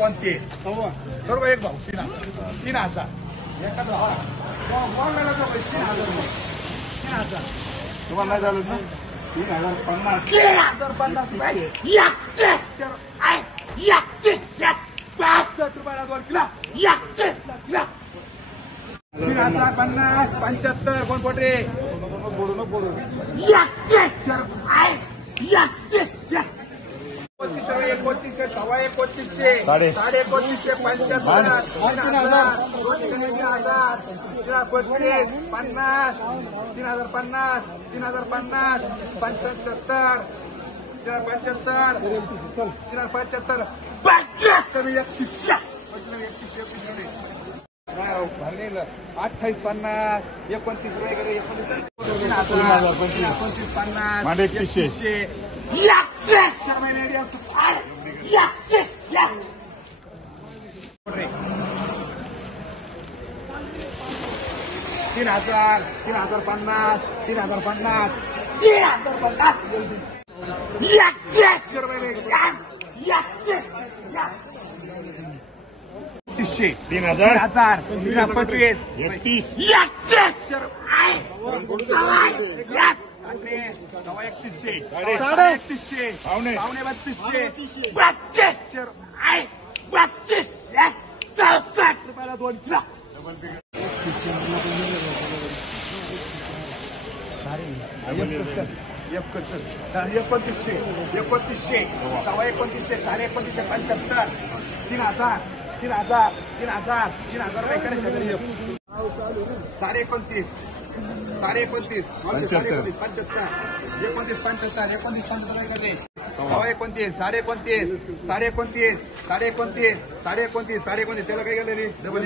29 बरोबर एक भाऊ 3,000 एकाच भावा कोणाला जो 3,000 तुम्हाला नाही झालं ना 3,050 75 कोण पोटे सव्वा 2900 साडे 2900 75 त्याला काय गेलं रे डबल